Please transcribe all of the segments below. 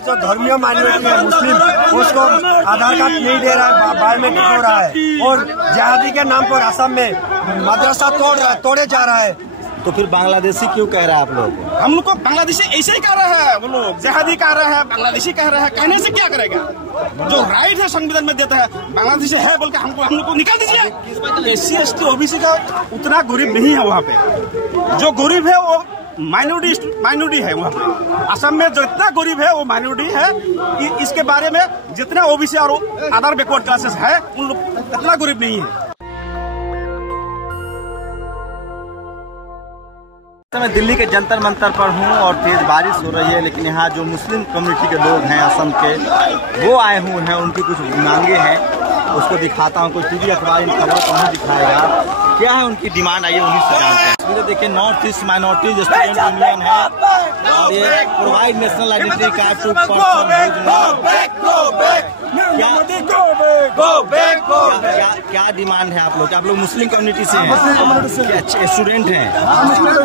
जो धर्मीय माइनॉरिटी है मुस्लिम, उसको आधार कार्ड नहीं दे रहा है, बायोमेट्रिक हो रहा है, और जिहादी के नाम पर असम में मदरसा तोड़े जा रहा है। तो फिर बांग्लादेशी क्यों कह रहा है आप लोग? हम लोग को बांग्लादेशी ऐसे ही कह रहे हैं, वो लोग जिहादी कह रहे हैं, बांग्लादेशी कह रहे हैं। कहने से क्या करेगा? जो राइट है संविधान में देता है, बांग्लादेशी है बोल के हम लोग को निकाल दीजिए। SC ST OBC का उतना गरीब नहीं है वहाँ पे। जो गरीब है वो माइनॉरिटी है वहाँ पे। असम में जितना गरीब है वो माइनॉरिटी है। इसके बारे में जितना OBC और अदर बैकवर्ड क्लासेस है, उन लोग इतना गरीब नहीं है। मैं दिल्ली के जंतर मंतर पर हूँ और तेज बारिश हो रही है, लेकिन यहाँ जो मुस्लिम कम्युनिटी के लोग हैं असम के, वो आए हुए हैं। उनकी कुछ मांगे हैं, उसको दिखाता हूँ। कोई टीवी अखबार इन खबरों को नहीं दिखाएगा। क्या है उनकी डिमांड, आइए उन्हीं से जानते हैं। तो देखिए, North East Minority Student Union है और ये provide national identity card to क्या डिमांड है आप लोग मुस्लिम कम्युनिटी से हैं, स्टूडेंट हैं,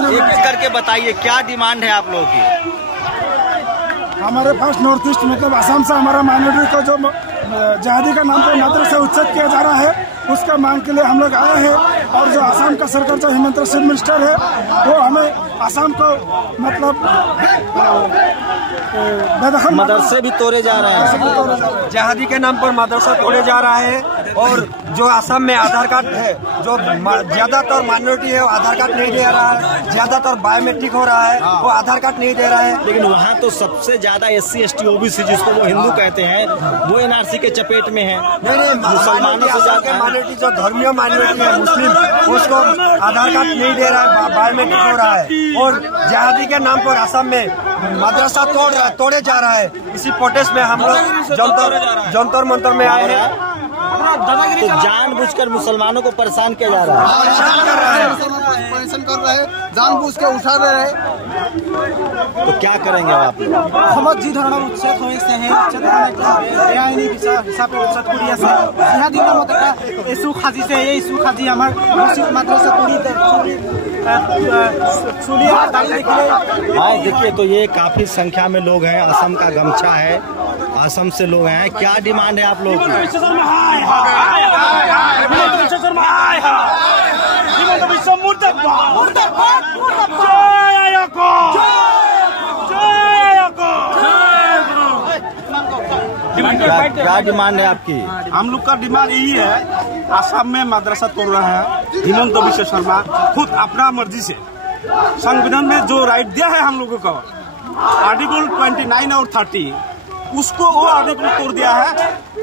एक करके बताइए क्या डिमांड है आप लोगों की? हमारे पास नॉर्थ ईस्ट मतलब असम से हमारा माइनॉरिटी को जो जिहादी का नाम पर मदरसे उच्छेद किया जा रहा है, उसका मांग के लिए हम लोग आए हैं। और जो असम का सरकार जो हेमंत चीफ मिनिस्टर है, वो हमें असम को मतलब मदरसे भी तोड़े जा रहे हैं, जिहादी के नाम पर मदरसा तोड़े जा रहा है। और जो असम में आधार कार्ड है, जो ज्यादातर माइनॉरिटी है वो आधार कार्ड नहीं दे रहा है, ज्यादातर बायोमेट्रिक हो रहा है, वो आधार कार्ड नहीं दे रहा है। लेकिन वहाँ तो सबसे ज्यादा SC ST OBC जिसको वो हिंदू कहते हैं, वो NRC के चपेट में है। नहीं, मुसलमानों से ज्यादा माइनॉरिटी जो धर्मीय माइनॉरिटी है मुस्लिम, उसको आधार कार्ड नहीं दे रहा है, बायोमेट्रिक हो रहा है, और जिहादी के नाम पर असम में मदरसा तोड़े जा रहा है। इसी प्रोटेस्ट में हम लोग जंतर मंतर में आए हैं। तो जानबूझकर मुसलमानों को परेशान किया जा रहा है, परेशान कर रहे हैं, जानबूझ के उठा रहे हैं। तो क्या करेंगे आप? সমাজ যি ধৰণৰ উচ্ছেদ হৈছে সেই উচ্ছেদ বেআইনী হিচাপে উচ্ছেদ কৰি আছে। জিহাদীৰ নামত এটা ইছ্যু সাজিছে, এই ইছ্যু সাজি আমাৰ মছজিদ মাদ্ৰাছা हाँ, देखिए तो ये काफी संख्या में लोग हैं। असम का गमछा है, असम से लोग हैं। क्या डिमांड है आप लोगों की? क्या डिमांड है आपकी? हम लोग का डिमांड यही है, असम में मदरसा तोड़ रहा है हिमंत विश्व शर्मा खुद अपना मर्जी से। संविधान में जो राइट दिया है हम लोगों को, आर्टिकल 29 और 30, उसको वो आर्टिकल तोड़ दिया है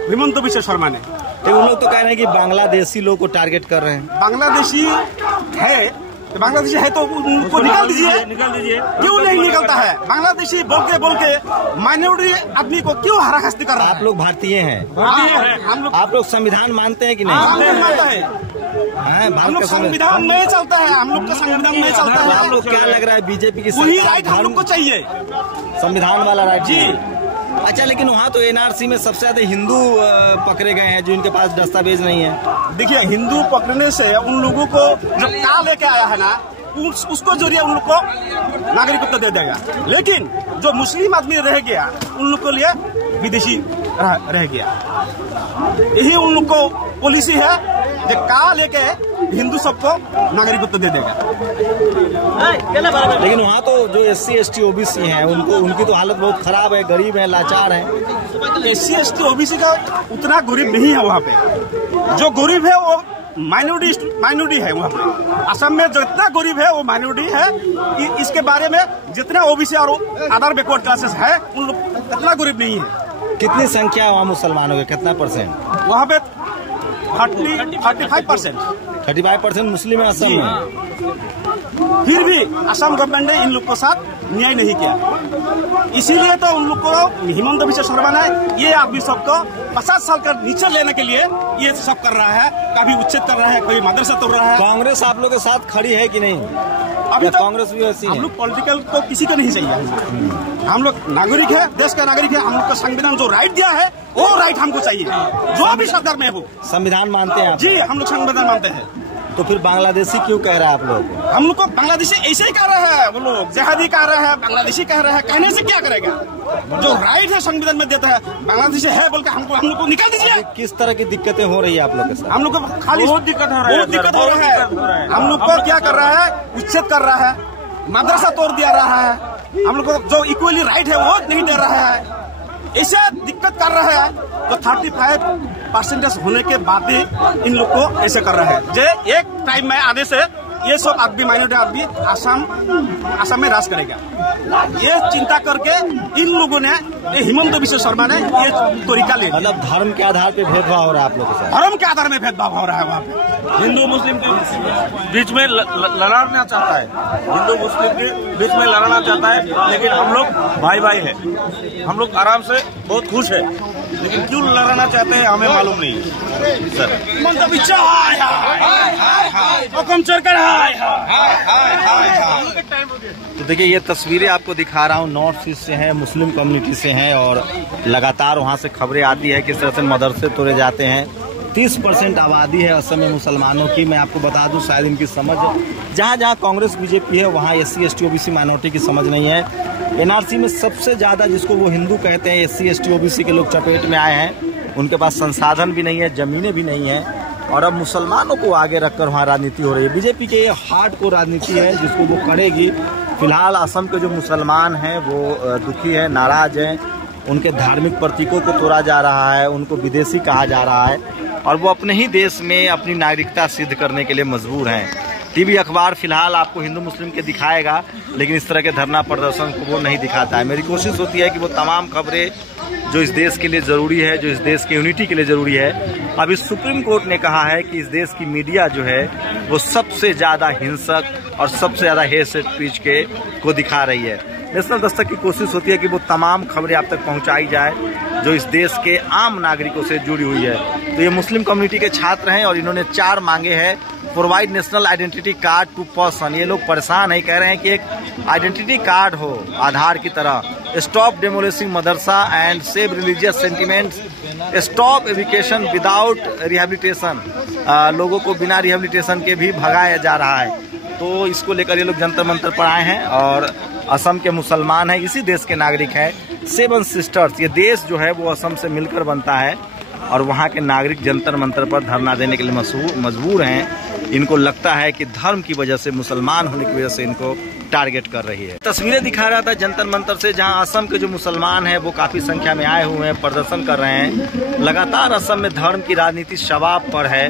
हिमंत विश्व शर्मा ने। तो उन लोग तो कह रहे हैं कि बांग्लादेशी लोग को टारगेट कर रहे हैं। बांग्लादेशी है तो उनको निकाल दीजिए। क्यों नहीं निकलता है? बांग्लादेशी बोल के माइनॉरिटी आदमी को क्यों हराखस्ती कर रहा है? आप लोग भारतीय हैं, हम लोग। आप लोग संविधान मानते हैं कि नहीं? मानते हैं। हम लोग संविधान नहीं चलता है, हम लोग का संविधान नहीं चलता है। आप लोग क्या लग रहा है बीजेपी की वही राइट हम लोग को चाहिए, संविधान वाला राइट जी। अच्छा, लेकिन वहाँ तो NRC में सबसे ज्यादा हिंदू पकड़े गए हैं, जो इनके पास दस्तावेज नहीं है। देखिए, हिंदू पकड़ने से उन लोगों को जो का लेके आया है ना, उसको जरिए उन लोग को नागरिकत्व दे देगा। लेकिन जो मुस्लिम आदमी रह गया, उन लोग के लिए विदेशी रह गया। यही उन लोग को पॉलिसी है, जो का लेके हिंदू सबको नागरिकत्व दे देगा। लेकिन वहाँ तो जो SC ST OBC हैं, उनकी तो हालत बहुत खराब है, गरीब है, लाचार है। SC ST OBC का उतना गरीब नहीं है वहाँ पे। जो गरीब है वो माइनॉरिटी है वहाँ पे। असम में जितना गरीब है वो माइनॉरिटी है। इसके बारे में जितना OBC और अदर बैकवर्ड क्लासेस है, उन लोग इतना गरीब नहीं है। कितनी संख्या है वहाँ मुसलमानों की? कितना %? वहाँ पे 35%। 35% मुस्लिम है असम में। फिर भी असम गवर्नमेंट ने इन लोग के साथ न्याय नहीं किया। इसीलिए तो उन लोग को हिमंत विश्व शर्मा ने ये आदमी सबको 50 साल का नीचे लेने के लिए ये सब कर रहा है। कभी उच्छेद कर रहा है, कभी मदरसा तोड़ रहा है। कांग्रेस आप लोग के साथ खड़ी है कि नहीं? अभी तो कांग्रेस भी ऐसी है। हम लोग पॉलिटिकल को किसी को नहीं चाहिए। हम लोग नागरिक है, देश का नागरिक है। हम लोग का संविधान जो राइट दिया है, वो राइट हमको चाहिए, जो भी सरकार में हो। संविधान मानते हैं आप? जी, हम लोग संविधान मानते हैं। तो फिर बांग्लादेशी क्यों कह रहा है आप लोग? हम लोग को बांग्लादेशी ऐसे ही कह रहे हैं, वो लोग जिहादी कह रहे हैं, बांग्लादेशी कह रहे हैं, कहने से क्या करेगा? जो राइट है संविधान में देता है, बांग्लादेशी है बोल के हम लोग को निकाल दीजिए। किस तरह की दिक्कतें हो रही है आप लोग के साथ? हम लोग को खाली बहुत दिक्कत हो रहा है। हम लोग को क्या कर रहा है, उच्छेद कर रहा है, मदरसा तोड़ दिया रहा है, हम लोग को जो इक्वली राइट है वो नहीं दे रहा है, ऐसे दिक्कत कर रहा है। तो 35% होने के बाद ही इन लोग को ऐसे कर रहे हैं। जे एक टाइम में आने से ये सब आदमी माइनॉरिटी आदमी आसाम में राज करेगा, ये चिंता करके इन लोगों ने, हिमंत बिश्व शर्मा ने ये तरीका ले। मतलब धर्म के आधार पे भेदभाव हो रहा है आप लोगों के साथ? धर्म के आधार में भेदभाव हो रहा है। वहाँ पे हिंदू मुस्लिम के बीच में लड़ना चाहता है, हिंदू मुस्लिम के बीच में लड़ना चाहता है, लेकिन हम लोग भाई भाई है, हम लोग आराम से बहुत खुश है, लेकिन क्यों लड़ना चाहते हैं हमें मालूम नहीं है सर। तो देखिए ये तस्वीरें आपको दिखा रहा हूँ, नॉर्थ ईस्ट से हैं, मुस्लिम कम्युनिटी से हैं, और लगातार वहाँ से खबरें आती है किस तरह से मदरसे तोड़े जाते हैं। 30% आबादी है असम में मुसलमानों की। मैं आपको बता दूं, शायद इनकी समझ जहाँ जहाँ कांग्रेस बीजेपी है वहाँ SC ST OBC माइनॉरिटी की समझ नहीं है। NRC में सबसे ज़्यादा जिसको वो हिंदू कहते हैं, SC ST OBC के लोग चपेट में आए हैं। उनके पास संसाधन भी नहीं है, ज़मीनें भी नहीं है, और अब मुसलमानों को आगे रखकर वहाँ राजनीति हो रही है। बीजेपी के ये हार्डकोर राजनीति है जिसको वो करेगी। फिलहाल असम के जो मुसलमान हैं वो दुखी हैं, नाराज हैं, उनके धार्मिक प्रतीकों को तोड़ा जा रहा है, उनको विदेशी कहा जा रहा है, और वो अपने ही देश में अपनी नागरिकता सिद्ध करने के लिए मजबूर हैं। टीवी अखबार फिलहाल आपको हिंदू मुस्लिम के दिखाएगा, लेकिन इस तरह के धरना प्रदर्शन को वो नहीं दिखाता है। मेरी कोशिश होती है कि वो तमाम खबरें जो इस देश के लिए ज़रूरी है, जो इस देश की यूनिटी के लिए ज़रूरी है। अभी सुप्रीम कोर्ट ने कहा है कि इस देश की मीडिया जो है वो सबसे ज़्यादा हिंसक और सबसे ज़्यादा हेट स्पीच को दिखा रही है। नेशनल दस्तक की कोशिश होती है कि वो तमाम खबरें आप तक पहुंचाई जाए जो इस देश के आम नागरिकों से जुड़ी हुई है। तो ये मुस्लिम कम्युनिटी के छात्र हैं और इन्होंने 4 मांगे हैं। Provide national identity card to person. ये लोग परेशान है, कह रहे हैं कि एक आइडेंटिटी कार्ड हो आधार की तरह। Stop demolishing madrasa and save religious sentiments. Stop education without rehabilitation. लोगों को बिना रिहेबिलिटेशन के भी भगाया जा रहा है। तो इसको लेकर ये लोग जंतर मंतर पर आए हैं और असम के मुसलमान हैं, इसी देश के नागरिक हैं। 7 सिस्टर्स, ये देश जो है वो असम से मिलकर बनता है और वहाँ के नागरिक जंतर मंतर पर धरना देने के लिए मजबूर हैं। इनको लगता है कि धर्म की वजह से, मुसलमान होने की वजह से इनको टारगेट कर रही है। तस्वीरें दिखा रहा था जंतर मंतर से, जहां असम के जो मुसलमान हैं वो काफी संख्या में आए हुए हैं, प्रदर्शन कर रहे हैं। लगातार असम में धर्म की राजनीति शबाब पर है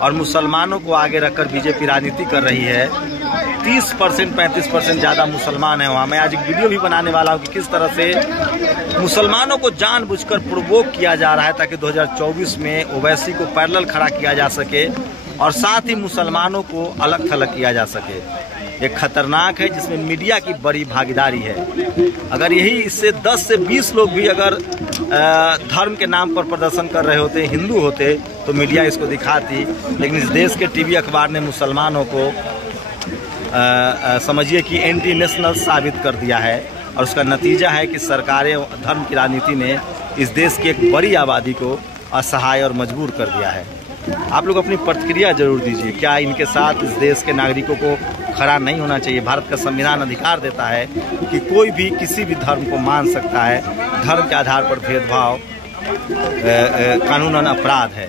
और मुसलमानों को आगे रखकर बीजेपी राजनीति कर रही है। 30% 35% ज़्यादा मुसलमान हैं वहाँ। मैं आज एक वीडियो भी बनाने वाला हूँ कि किस तरह से मुसलमानों को जानबूझकर प्रोवोक किया जा रहा है ताकि 2024 में ओवैसी को पैरेलल खड़ा किया जा सके और साथ ही मुसलमानों को अलग थलग किया जा सके। ये खतरनाक है, जिसमें मीडिया की बड़ी भागीदारी है। अगर यही इससे 10 से 20 लोग भी अगर धर्म के नाम पर प्रदर्शन कर रहे होते, हिंदू होते, तो मीडिया इसको दिखाती। लेकिन इस देश के टीवी अखबार ने मुसलमानों को समझिए कि एंटी नेशनल साबित कर दिया है और उसका नतीजा है कि सरकारें धर्म की राजनीति ने इस देश की एक बड़ी आबादी को असहाय और मजबूर कर दिया है। आप लोग अपनी प्रतिक्रिया जरूर दीजिए। क्या इनके साथ इस देश के नागरिकों को खड़ा नहीं होना चाहिए? भारत का संविधान अधिकार देता है कि कोई भी किसी भी धर्म को मान सकता है। धर्म के आधार पर भेदभाव कानूनन अपराध है,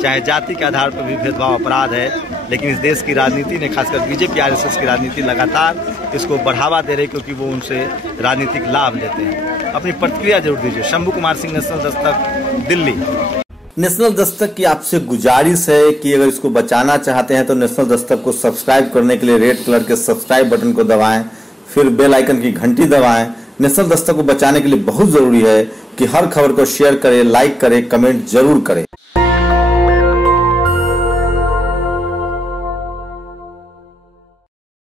चाहे जाति के आधार पर भी भेदभाव अपराध है। लेकिन इस देश की राजनीति ने, खासकर बीजेपी RSS की राजनीति लगातार इसको बढ़ावा दे रही, क्योंकि वो उनसे राजनीतिक लाभ लेते हैं। अपनी प्रतिक्रिया जरूर दीजिए। शंभू कुमार सिंह, नेशनल दस्तक, दिल्ली। नेशनल दस्तक की आपसे गुजारिश है कि अगर इसको बचाना चाहते हैं तो नेशनल दस्तक को सब्सक्राइब करने के लिए रेड कलर के सब्सक्राइब बटन को दबाएं, फिर बेल आइकन की घंटी दबाएं। नेशनल दस्तक को बचाने के लिए बहुत जरूरी है कि हर खबर को शेयर करें, लाइक करें, कमेंट जरूर करें।